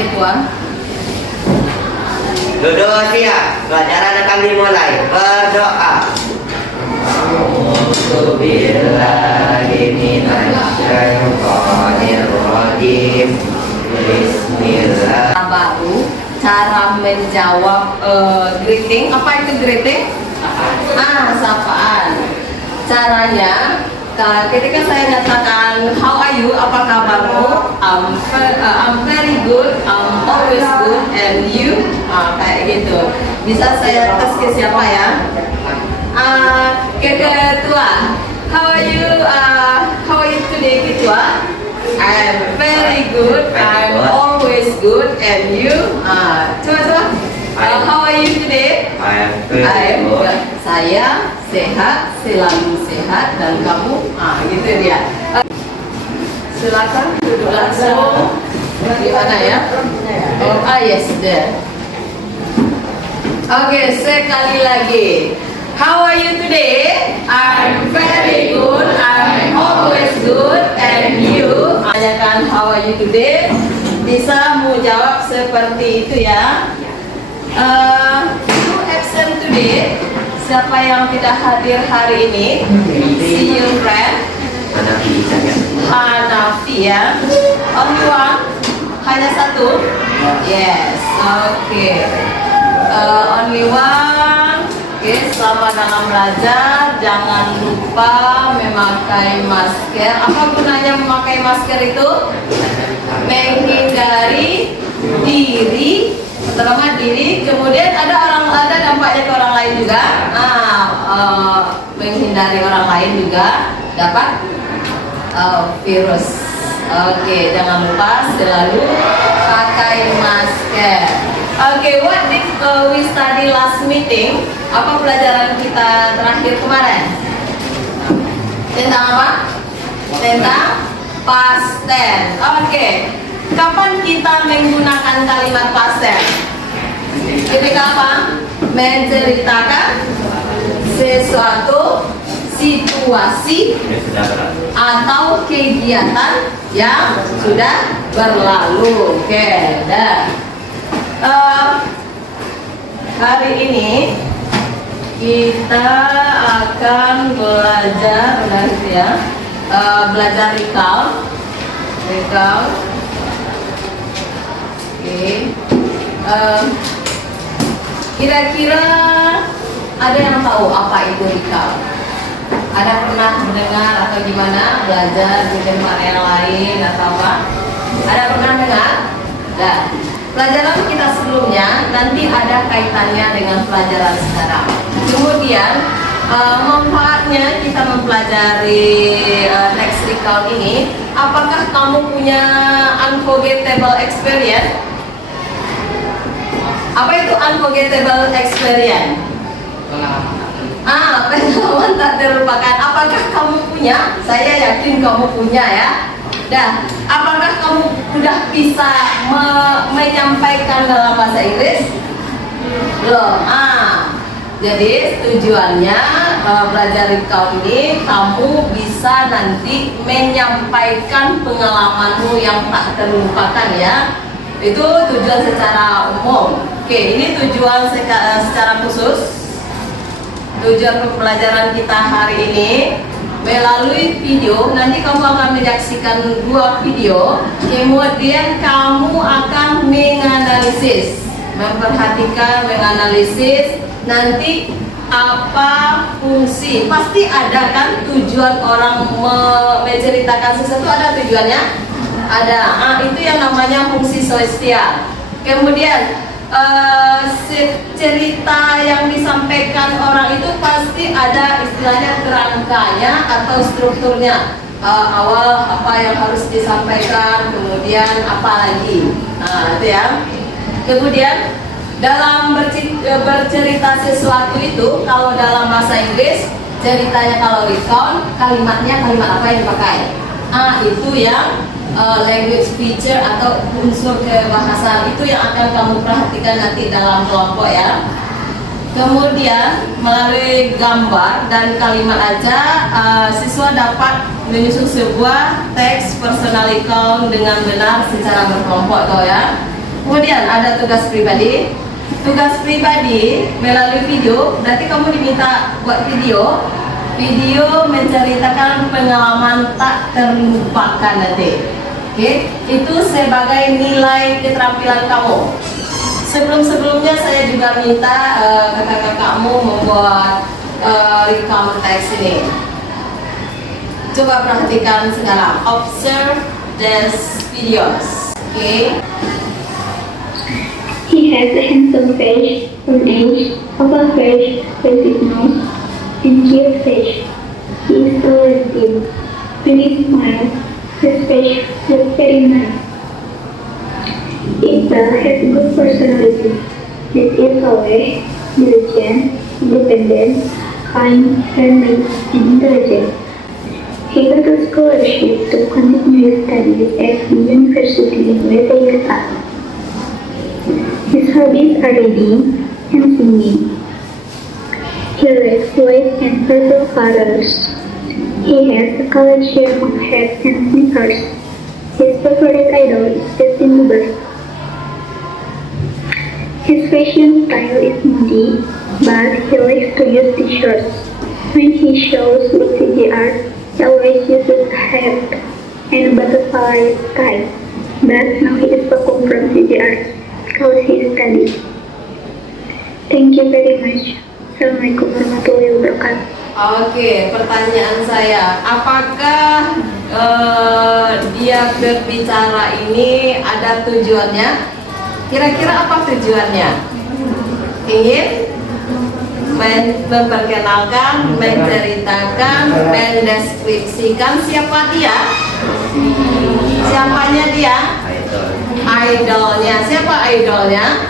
ketua. Duduk siap, pelajaran akan dimulai. Berdoa. A'udzubillahi minasyaitonirrajim. Bismillah. Baru cara menjawab greeting. Apa itu greeting? Sapaan. Caranya ketika saya nyatakan how are you, apa kabarmu, I'm very good, I'm always good, and you, kayak gitu. Bisa saya tes ke siapa ya? Ke ketua. How are you today, ketua? I'm very good, I'm always good, and you? Coba. How are you today? I'm very good. Saya sehat, selalu sehat, dan kamu, gitu dia. Silakan duduk langsung. Gimana ya? Yes, there. Oke, sekali lagi. How are you today? I'm very good, I'm always good, and you? Tanyakan how are you today? Bisa mau jawab seperti itu ya. Who absent today? Siapa yang tidak hadir hari ini? See you, friend. Hanafi ya. Only one? Hanya satu? Yes, oke. Only one. Oke, selamat dalam belajar. Jangan lupa memakai masker. Apa gunanya memakai masker itu? Menghindari diri, pertama diri, kemudian ada dampaknya ke orang lain juga. Menghindari orang lain juga dapat virus. Oke, jangan lupa selalu pakai masker. Oke, what did we study last meeting? Apa pelajaran kita terakhir kemarin? Tentang apa? Tentang past tense. Oke. Kapan kita menggunakan kalimat past tense? Ketika apa? Menceritakan sesuatu, situasi, atau kegiatan yang sudah berlalu. Oke, dah. Hari ini kita akan belajar belajar recall. Kira-kira ada yang tahu apa itu recall? Ada pernah mendengar atau gimana belajar di tempat yang lain atau apa? Ada pernah dengar? Nah, pelajaran kita sebelumnya nanti ada kaitannya dengan pelajaran sekarang. Kemudian manfaatnya kita mempelajari next recall ini. Apakah kamu punya unforgettable experience? Apa itu unforgettable experience? Pengalaman tak terlupakan. Apakah kamu punya? Saya yakin kamu punya ya. Dan apakah kamu sudah bisa menyampaikan dalam bahasa Inggris? Belum. Jadi tujuannya belajar recall ini kamu bisa nanti menyampaikan pengalamanmu yang tak terlupakan ya. Itu tujuan secara umum. Oke, ini tujuan secara khusus. Tujuan pembelajaran kita hari ini melalui video. Nanti kamu akan menyaksikan 2 video. Kemudian kamu akan menganalisis, memperhatikan, menganalisis. Nanti apa fungsi? Pasti ada kan tujuan orang menceritakan sesuatu, ada tujuannya? Ada. Itu yang namanya fungsi sosial. Kemudian cerita yang disampaikan orang itu pasti ada istilahnya kerangkanya atau strukturnya. Awal apa yang harus disampaikan, kemudian apa lagi. Itu ya. Kemudian dalam bercerita sesuatu itu, kalau dalam bahasa Inggris ceritanya kalau recount, kalimatnya kalimat apa yang dipakai? Itu yang language feature atau unsur kebahasaan, itu yang akan kamu perhatikan nanti dalam kelompok ya. Kemudian melalui gambar dan kalimat aja, siswa dapat menyusun sebuah teks personal account dengan benar secara berkelompok toh ya. Kemudian ada tugas pribadi. Tugas pribadi melalui video, berarti kamu diminta buat video. Video menceritakan pengalaman tak terlupakan nanti. Oke, itu sebagai nilai keterampilan kamu. Sebelumnya saya juga minta kakak-kakakmu membuat rekaman teks ini. Coba perhatikan sekarang. Observe these videos. Oke. He has a handsome face, an age, oval face, basic nose, and cute face. He is always good. When he smiles, his face looks very nice. Iqbal has a good personality. This is always diligent, independent, kind, friendly, and intelligent. He got a scholarship to continue his studies at the University in Yogyakarta. His hobbies are reading and singing. He likes white and purple colors. He has a collection of hats and sneakers. His favorite idol is Justin Bieber. His fashion style is moody, but he likes to use t-shirts. When he shows with CGR, he always uses a hat and a butterfly sky. But now he is vacuum from CGR. Because he studies. Thank you very much. Assalamualaikum warahmatullahi wabarakatuh. Oke, pertanyaan saya, apakah dia berbicara ini ada tujuannya? Kira-kira apa tujuannya? Ingin memperkenalkan, menceritakan, mendeskripsikan siapa dia? Siapanya dia? Idolnya. Siapa idolnya?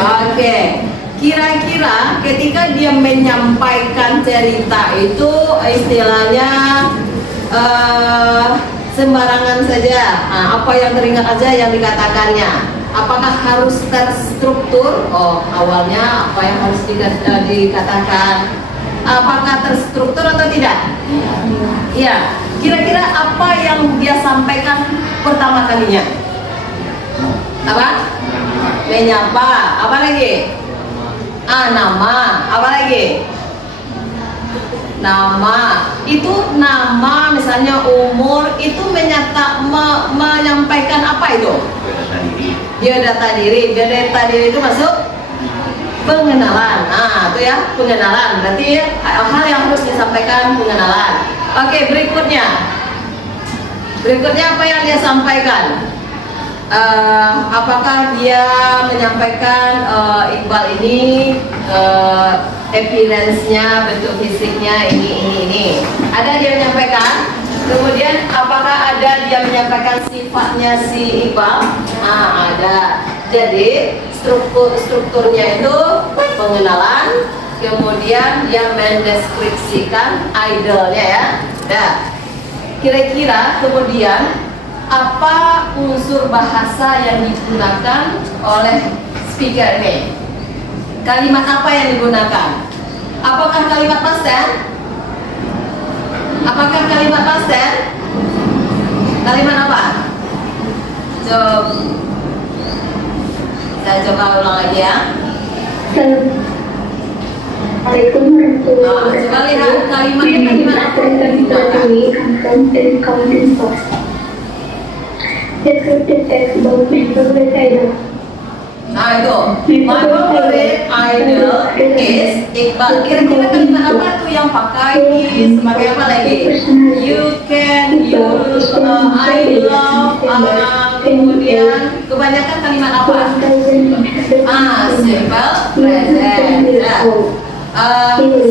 Oke. Kira-kira ketika dia menyampaikan cerita itu istilahnya sembarangan saja. Nah, apa yang teringat aja yang dikatakannya. Apakah harus terstruktur? Oh, awalnya apa yang harus dikatakan? Apakah terstruktur atau tidak? Iya. Kira-kira apa yang dia sampaikan pertama kalinya? Apa? Menyapa. Apa lagi? Nama. Apa lagi? Nama. Itu nama, misalnya umur, itu menyampaikan apa itu? Biodata diri. Biodata diri itu masuk pengenalan. Nah, itu ya, pengenalan. Berarti hal yang harus disampaikan pengenalan. Oke, berikutnya. Berikutnya apa yang dia sampaikan? Apakah dia menyampaikan Iqbal ini appearance-nya, bentuk fisiknya ini. Ada dia menyampaikan. Kemudian apakah ada dia menyampaikan sifatnya si Iqbal? Ada. Jadi strukturnya itu pengenalan, kemudian dia mendeskripsikan idolnya ya. Nah, kira-kira kemudian apa unsur bahasa yang digunakan oleh speaker ini? Kalimat apa yang digunakan? Apakah kalimat past tense? Apakah kalimat past tense? Kalimat apa? Saya coba ulang lagi ya. Assalamualaikum warahmatullahi Coba lihat kalimat apa yang digunakan. Descriptive text about my favorite idol. Nah itu, my favorite idol is Iqbal. Kira-kira kalimat apa tuh yang pakai sebagai apa lagi? You can use I love, kemudian kebanyakan kalimat apa? Simple present.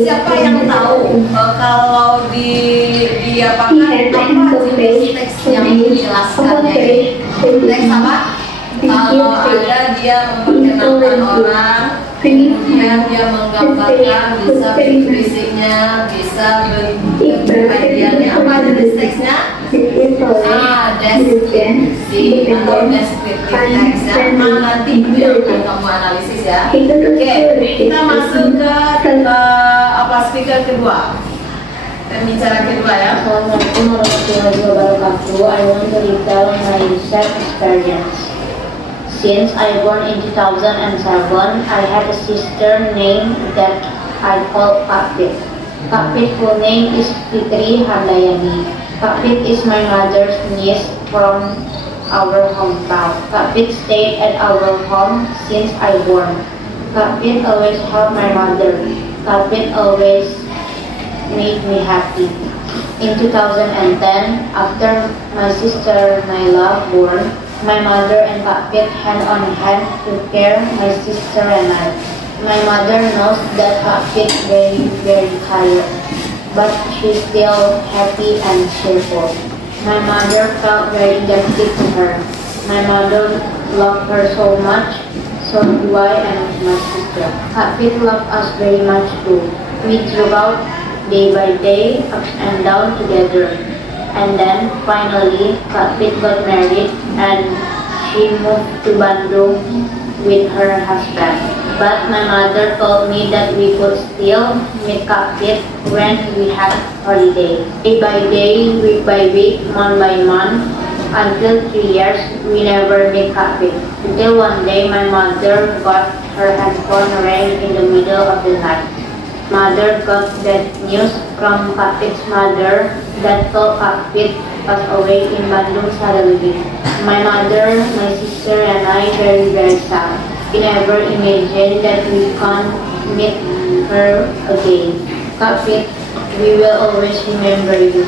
Siapa yang tahu kalau dia pakai apa jenis teks yang menjelaskannya ini? Teks apa? Kalau ada dia memperkenalkan orang, kemudian dia menggambarkan bisa fisiknya, bisa bagiannya, apa jenis teksnya? Deskripsi atau deskriptif teksnya. Nanti itu yang akan kamu analisis ya. Oke, kita masuk ke speaker kedua, pembicara kedua ya. Assalamualaikum warahmatullahi wabarakatuh. I want to tell my research experience. Since I born in 2007, I have a sister named that I call Kapit. Kapit full name is Fitri Handayani. Kapit is my mother's niece from our hometown. Kapit stayed at our home since I born. Kapit always helped my mother. Kapit always made me happy. In 2010, after my sister Naila born, my mother and Kapit hand on hand took care my sister and I. My mother knows that Kapit very tired, but she's still happy and cheerful. My mother felt very indebted to her. My mother loved her so much, so do I and my sister. Kapit loved us very much too. We throughout day by day, ups and down together. And then finally, Kapit got married and she moved to Bandung with her husband. But my mother told me that we could still meet Kapit when we had holiday. Day by day, week by week, month by month, until 3 years, we never met Kapit. Until one day, my mother got her handphone rang in the middle of the night. Mother got that news from Kapit's mother that told Kapit passed away in Bandung suddenly. My mother, my sister, and I very sad. We never imagined that we can't meet her again. Kapit, we will always remember you.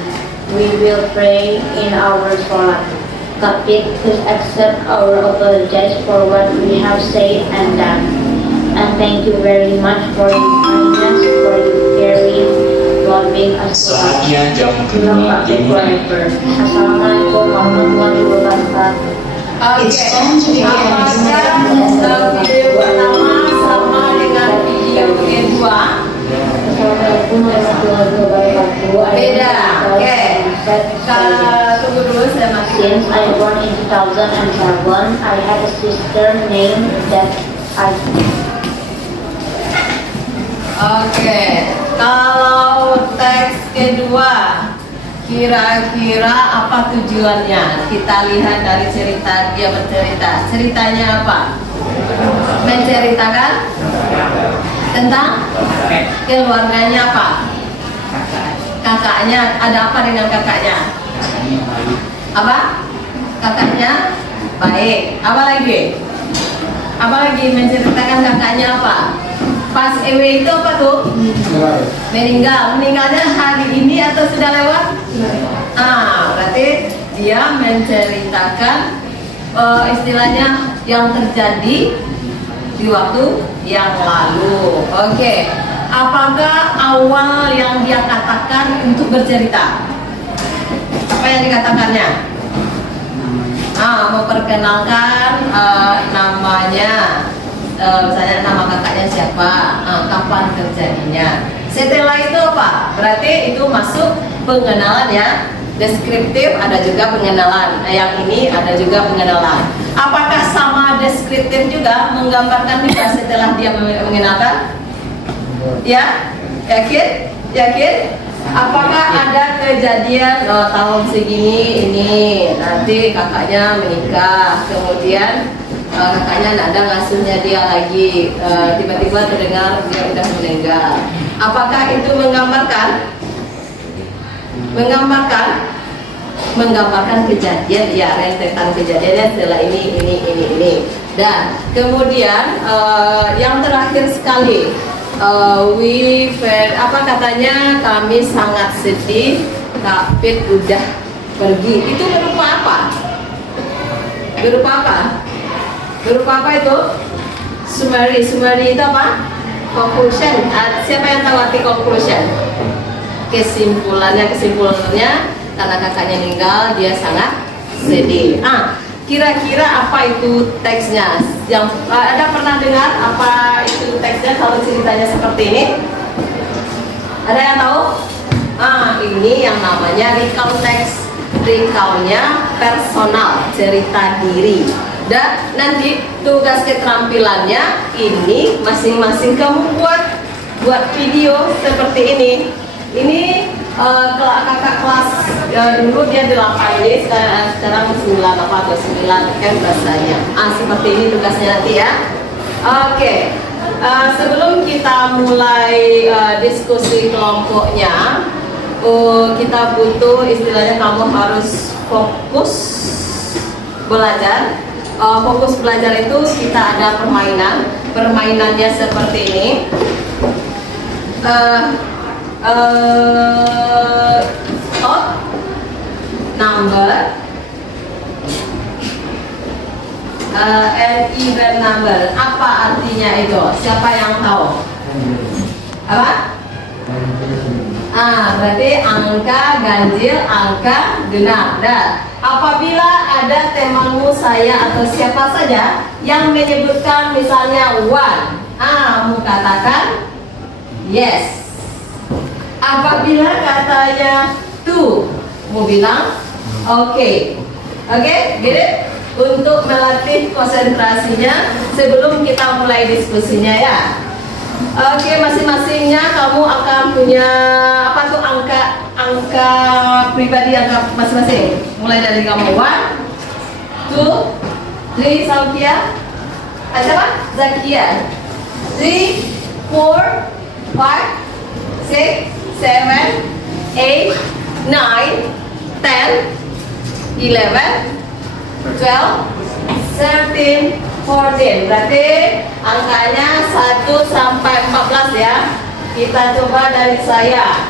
We will pray in our salat. Kapit, please accept our apologies for what we have said and done. And thank you very much for your kindness, for your caring, loving us so much. Saatnya jam kedua dimulai. Assalamualaikum warahmatullahi wabarakatuh. Oke, apakah video pertama sama dengan video kedua? Assalamualaikum warahmatullahi wabarakatuh. Beda. Oke. Tunggu dulu saya masih. Since I born in 2007, I had a sister named that I. Oke, kalau teks kedua, kira-kira apa tujuannya? Kita lihat dari cerita, dia bercerita. Ceritanya apa? Menceritakan tentang keluarganya apa? Kakaknya, ada apa dengan kakaknya? Apa? Kakaknya baik. Apa lagi? Apa lagi menceritakan kakaknya apa? Pas EW itu apa tuh? Meninggal. Meninggalnya hari ini atau sudah lewat? Berarti dia menceritakan istilahnya yang terjadi di waktu yang lalu. Oke. Apakah awal yang dia katakan untuk bercerita? Apa yang dikatakannya? Memperkenalkan namanya. Misalnya nama kakaknya siapa, kapan terjadinya. Setelah itu apa? Berarti itu masuk pengenalan ya. Deskriptif ada juga pengenalan. Yang ini ada juga pengenalan. Apakah sama deskriptif juga menggambarkan juga setelah dia mengenalkan? Ya, yakin? Yakin? Apakah ada kejadian tahun segini ini nanti kakaknya menikah, kemudian kakaknya tidak ada ngasuhnya dia lagi, tiba-tiba terdengar dia udah meninggal. Apakah itu menggambarkan kejadian, ya rentetan kejadiannya setelah ini. Dan kemudian yang terakhir sekali, katanya kami sangat sedih Kapit udah pergi. Itu berupa apa? Berupa apa itu? Summary itu apa? Conclusion. Siapa yang tahu arti conclusion? Kesimpulannya karena kakaknya meninggal dia sangat sedih. Kira-kira apa itu teksnya? Yang ada pernah dengar apa itu teksnya kalau ceritanya seperti ini? Ada yang tahu? Ini yang namanya recall text. Recallnya personal, cerita diri. Dan nanti tugas keterampilannya ini masing-masing kamu buat video seperti ini. Ini Kakak kelas dulu dia 8D, sekarang 9 apa atau 9 kan bahasanya. Seperti ini tugasnya nanti ya. Oke. Sebelum kita mulai diskusi kelompoknya, kita butuh istilahnya kamu harus fokus belajar. Fokus belajar itu kita ada permainannya seperti ini. Odd number and even number. Apa artinya itu? Siapa yang tahu? Apa? Berarti angka ganjil, angka genap. Dan apabila ada temanmu, saya atau siapa saja yang menyebutkan misalnya one, kamu katakan yes. Apabila katanya two, mau bilang oke. Oke, get it? Untuk melatih konsentrasinya sebelum kita mulai diskusinya ya. Oke, masing-masingnya kamu akan punya apa tuh angka pribadi, angka masing-masing. Mulai dari kamu 1, 2, 3 Salkia. Siapa? Zakia. 3, 4, 5, 6, 7, 8, 9, 10, 11, 12, 13, 14. Berarti angkanya 1 sampai 14 ya. Kita coba dari saya.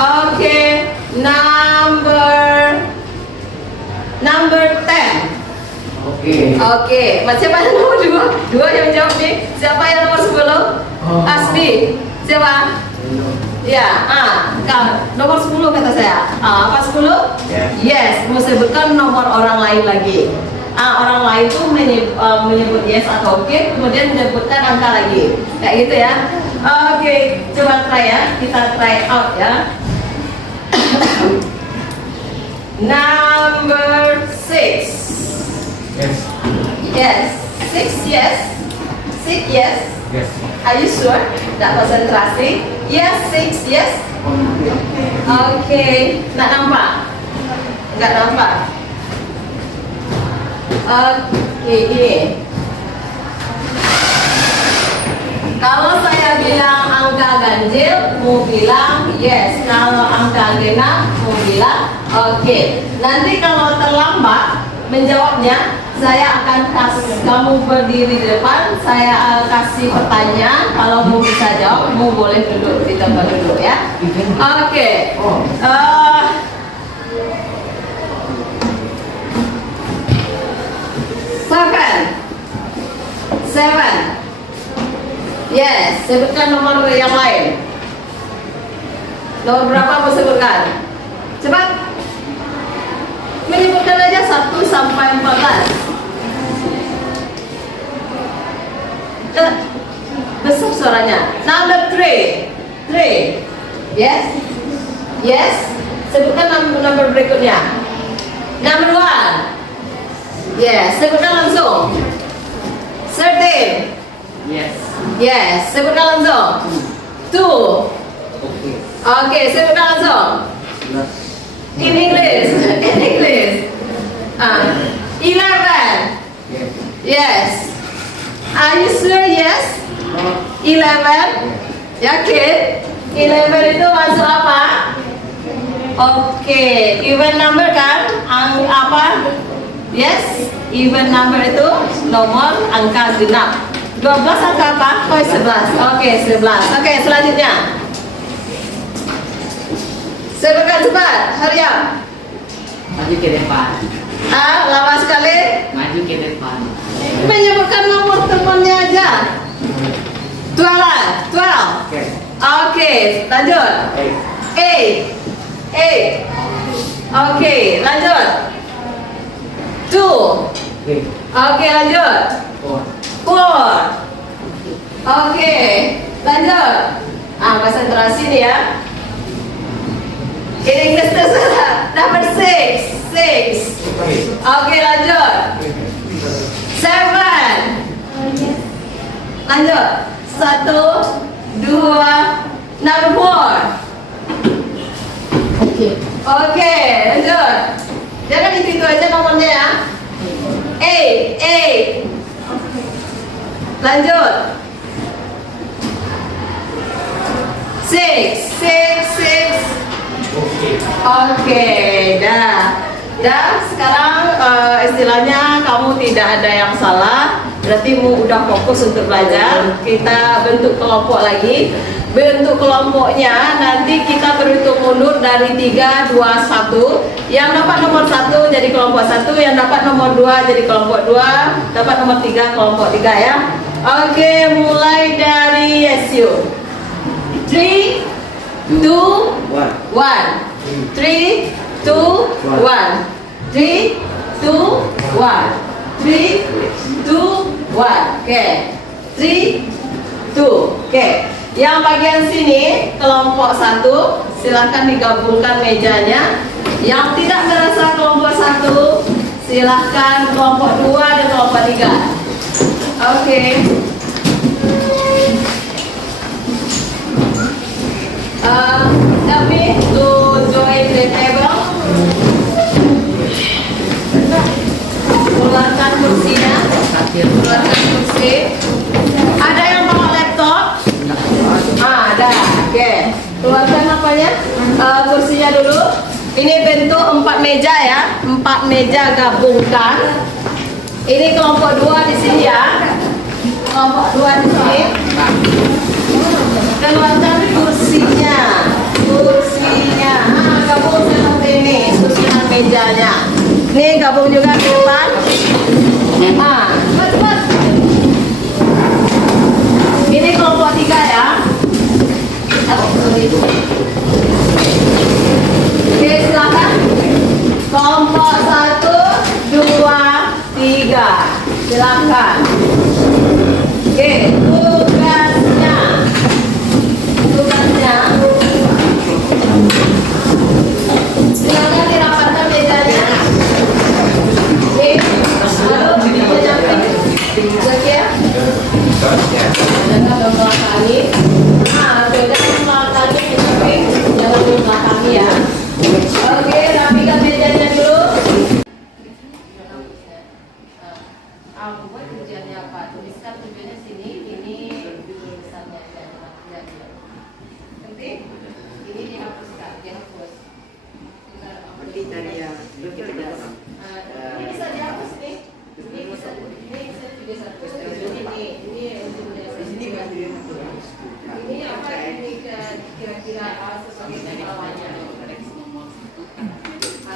Oke, number 10. Oke, siapa yang nomor 2? 2 yang jawab nih. Siapa yang nomor 10? Asbi. Siapa? Ya, nomor 10 kata saya. Apa 10? Yes, mau sebutkan nomor orang lain lagi. Orang lain tuh menyebut yes atau oke, kemudian menyebutkan angka lagi. Kayak gitu ya. Oke, coba try ya. Kita try out ya. Number 6. Yes. 6 yes. 6 yes. Are you sure? Tak konsentrasi? Yes, 6 yes. Oke, nggak nampak? Nggak nampak. Oke, ini. Kalau saya bilang angka ganjil, mau bilang yes. Kalau angka genap, mau bilang oke. Nanti kalau terlambat menjawabnya, saya akan kasih kamu berdiri di depan. Saya kasih pertanyaan. Kalau mau bisa jawab, mau boleh duduk di tempat duduk ya. Oke. 7. Yes, sebutkan nomor yang lain. Nomor berapa mau sebutkan? Cepat. Menyebutkan aja 1 sampai 14. Besar suaranya. Number 3. Yes. Yes. Sebutkan nomor berikutnya. Number 1. Yes. Sebutkan langsung. 13. Yes. Sebutkan langsung. 2. Oke, sebutkan langsung. In English. 11. Yes. Are you sure? Yes. 11. Yakin? 11 itu masuk apa? Oke, even number kan? Apa? Yes. Even number itu nomor angka genap. 12 angka apa? 11. Oke, 11. Oke, selanjutnya. Sebutkan cepat. Hurry up. Maju ke depan. Lama sekali. Maju ke depan. Menyebutkan nomor temannya aja. 12. Oke, lanjut. 8. Oke, lanjut. 2. Oke, lanjut. 4. Oke, lanjut. Konsentrasi nih ya. Ini English terserah. Number 6. Oke, lanjut. 7. Lanjut. 1, 2. Number 4. Oke, lanjut. Jangan itu aja nomornya ya. A. Lanjut. 6. Oke, dah. Sekarang istilahnya kamu tidak ada yang salah. Berarti mu udah fokus untuk belajar. Kita bentuk kelompok lagi. Bentuk kelompoknya nanti kita berhitung mundur dari 3, 2, 1. Yang dapat nomor 1 jadi kelompok 1, yang dapat nomor 2 jadi kelompok 2, dapat nomor 3 kelompok 3 ya. Oke, mulai dari Yesyu. 3, 2, 1. 3, 2, 1. 3, 2, 1. 3, 2, 1. Oke. 3, 2. Oke. Yang bagian sini kelompok 1, silahkan digabungkan mejanya. Yang tidak merasa kelompok 1, silahkan kelompok 2 dan kelompok 3. Oke. Tapi to join the table, keluarkan kursinya. Keluarkan kursi. Ada yang bawa laptop? Ada. Oke. Keluarkan apanya? Kursinya dulu. Ini bentuk 4 meja ya. 4 meja gabungkan. Ini kelompok 2 di sini ya. Kelompok 2 di sini. Keluarkan kursinya. Gabung seperti ini. Susunan mejanya. Nih gabung juga ke depan. Cepat. Ini kelompok 3 ya. Oke, silakan. Kelompok 1, 2, 3. Silakan. Oke, tugasnya. Silakan dirapatkan mejanya. Oke, lalu menyamping. Oke ya. Jangan membelakangi. Jangan membelakangi menyamping. Jangan membelakangi ya. Oke, rapikan mejanya dulu. Buat tujuannya apa? Tuliskan tujuannya sini. Ini tulisannya. Nanti ini dihapuskan. Dihapus. Ini bisa dihapus nih. Ini bisa juga satu. Ini apa? Ini kira-kira sesuatu yang lawannya.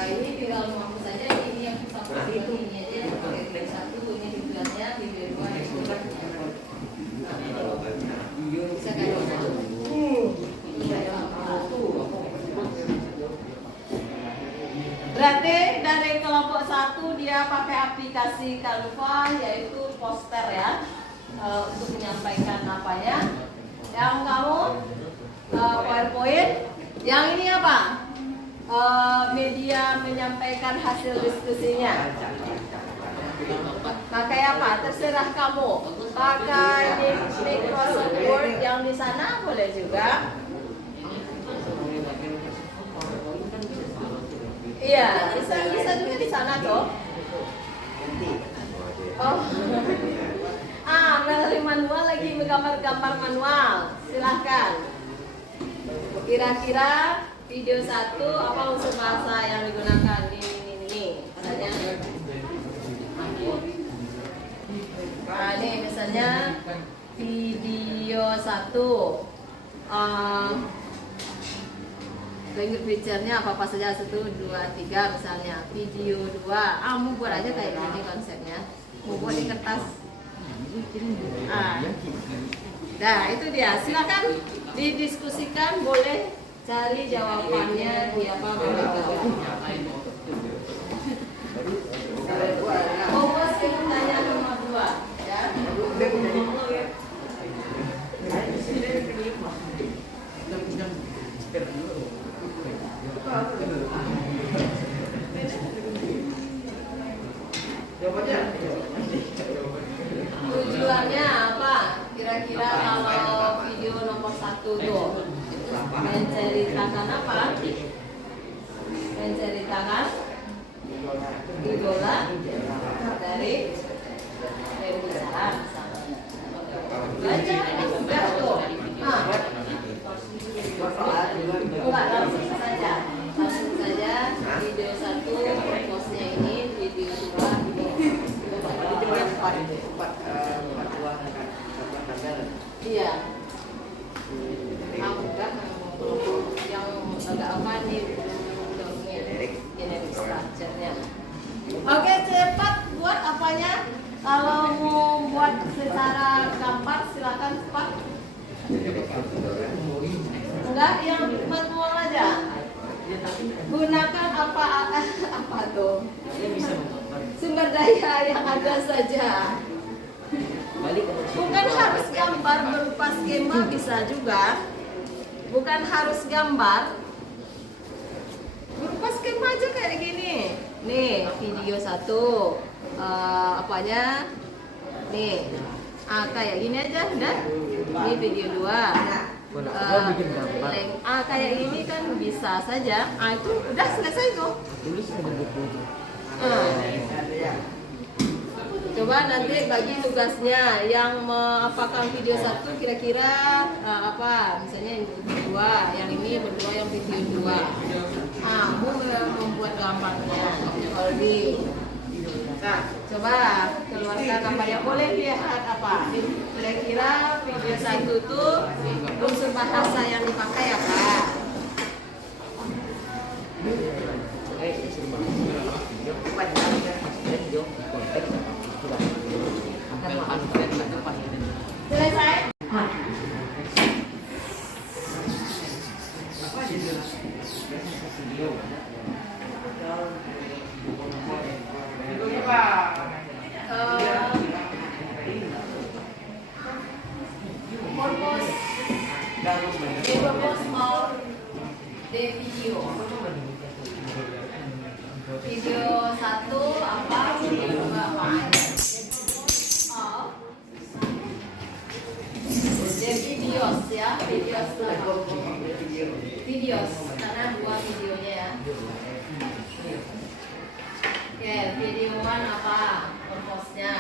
Ini tinggal menghapus saja. Ini yang satu ini aja. Pakai satu ini tujuannya, video 2 ini tujuannya. Bisa kayak berarti dari kelompok 1 dia pakai aplikasi Canva, yaitu poster ya, untuk menyampaikan apanya. Yang kamu PowerPoint. Yang ini apa? Media menyampaikan hasil diskusinya. Pakai apa? Terserah kamu. Pakai Microsoft Word yang di sana boleh juga. Iya, bisa juga di sana toh. Oh. Melalui manual lagi menggambar-gambar manual. Silahkan. Kira-kira video 1 apa unsur bahasa yang digunakan ini. Misalnya. Ini misalnya video 1. Language picture-nya apa saja, 1, 2, 3 misalnya. Video 2, kamu buat aja kayak gini konsepnya. Mau buat di kertas. Nah itu dia. Silakan didiskusikan, boleh cari jawabannya di apa mereka. Fokus ke pertanyaan nomor 2 ya. Tujuannya apa? Kira-kira kalau video nomor 1 tuh menceritakan apa? menceritakan idola dari Dewi Zara misalnya. Baca sudah tuh. Enggak, langsung saja video 1 posnya ini, video 2 iya. Enggak, yang agak apa nih genetic structure-nya. Oke, cepat buat apanya. Kalau mau buat secara gambar silakan cepat. Enggak, yang manual aja. Gunakan apa tuh? Sumber daya yang ada saja. Bukan harus gambar berupa skema, bisa juga. Bukan harus gambar berupa skema aja kayak gini. Nih video 1 apanya? Nih kayak gini aja udah. Ini video 2. Kayak gini kan bisa saja. Itu udah selesai tuh. Coba nanti bagi tugasnya yang apakah video 1 kira-kira apa, misalnya yang berdua, yang ini berdua, yang video 2. Kamu membuat gambarnya, holding. Coba keluarkan apa yang boleh lihat apa. Kira-kira video 1 tuh unsur bahasa yang dipakai apa? Selesai? Purpose of the video. Video 1 apa? Video 2 apa? Videos ya, videos karena 2 videonya ya. Oke, video 1 apa purpose-nya?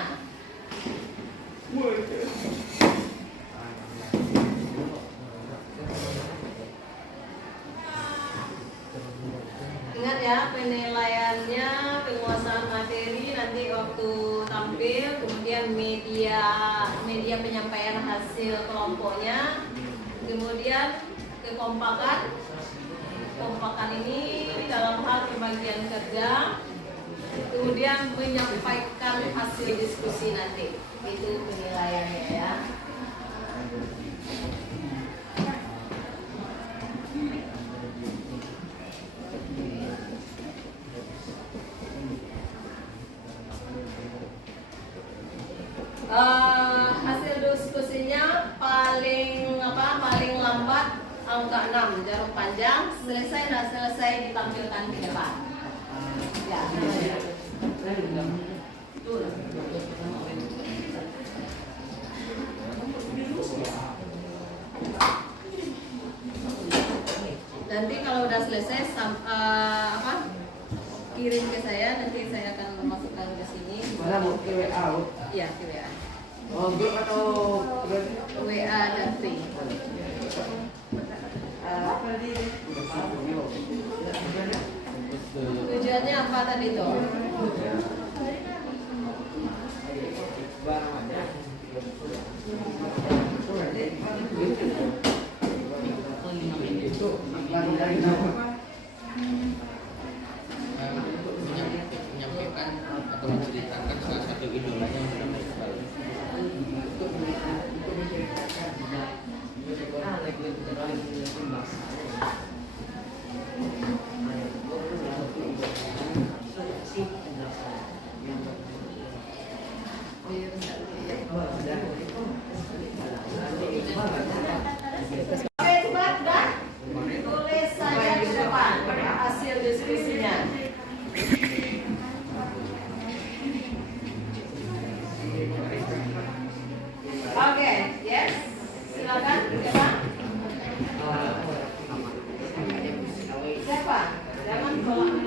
Ingat ya, penilaiannya penguasaan materi nanti waktu tampil, kemudian media penyampaian hasil kelompoknya, kemudian kekompakan ini dalam hal pembagian kerja, kemudian menyampaikan hasil diskusi nanti. Itu penilaiannya ya. Hasil diskusinya paling lambat angka 6 jarum panjang, selesai ditampilkan di depan. Ya. Nanti kalau udah selesai kirim ke saya, nanti saya akan masukkan ke sini. Mana mau ke WA? Iya, ke WA. Oh, grup atau WA dan Tri. Tujuannya apa tadi tuh? Menyampaikan atau menceritakan salah satu idolanya yang benar sekali. Tulis saja di depan hasil diskusinya. Oke, yes, silakan. Siapa? Jangan tolak.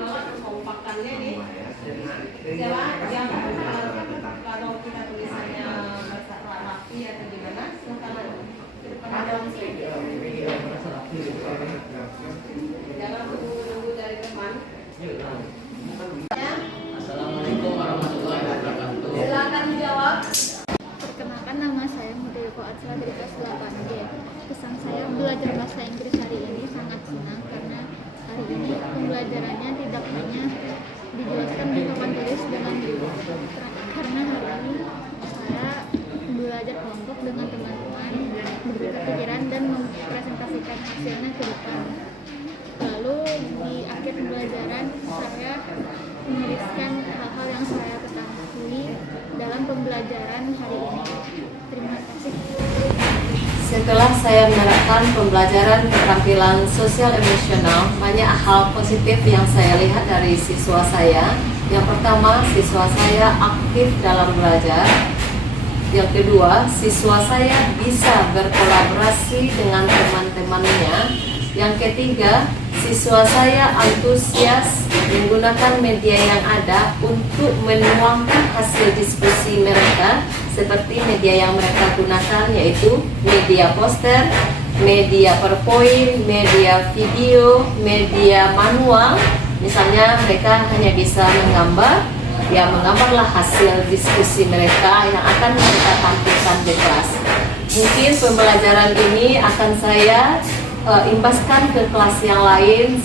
silakan dijawab. Perkenalkan, nama saya Mudriko Atsla dari kelas 8D. Kesan saya belajar bahasa Inggris hari ini sangat senang karena hari ini pembelajarannya tidak hanya dijelaskan di papan tulis dengan diri, karena hari ini saya belajar kelompok dengan teman-teman, bertukar pikiran dan mempresentasikan hasilnya ke depan. Lalu di akhir pembelajaran saya menuliskan hal-hal yang saya ketahui dalam pembelajaran hari ini. Terima kasih. Setelah saya menerapkan pembelajaran keterampilan sosial emosional, banyak hal positif yang saya lihat dari siswa saya. Yang pertama, siswa saya aktif dalam belajar. Yang kedua, siswa saya bisa berkolaborasi dengan teman-temannya. Yang ketiga, siswa saya antusias menggunakan media yang ada untuk menuangkan hasil diskusi mereka, seperti media yang mereka gunakan yaitu media poster, media PowerPoint, media video, media manual. Misalnya mereka hanya bisa menggambar, ya menggambarlah hasil diskusi mereka yang akan mereka tampilkan di kelas. Mungkin pembelajaran ini akan saya imbaskan ke kelas yang lain.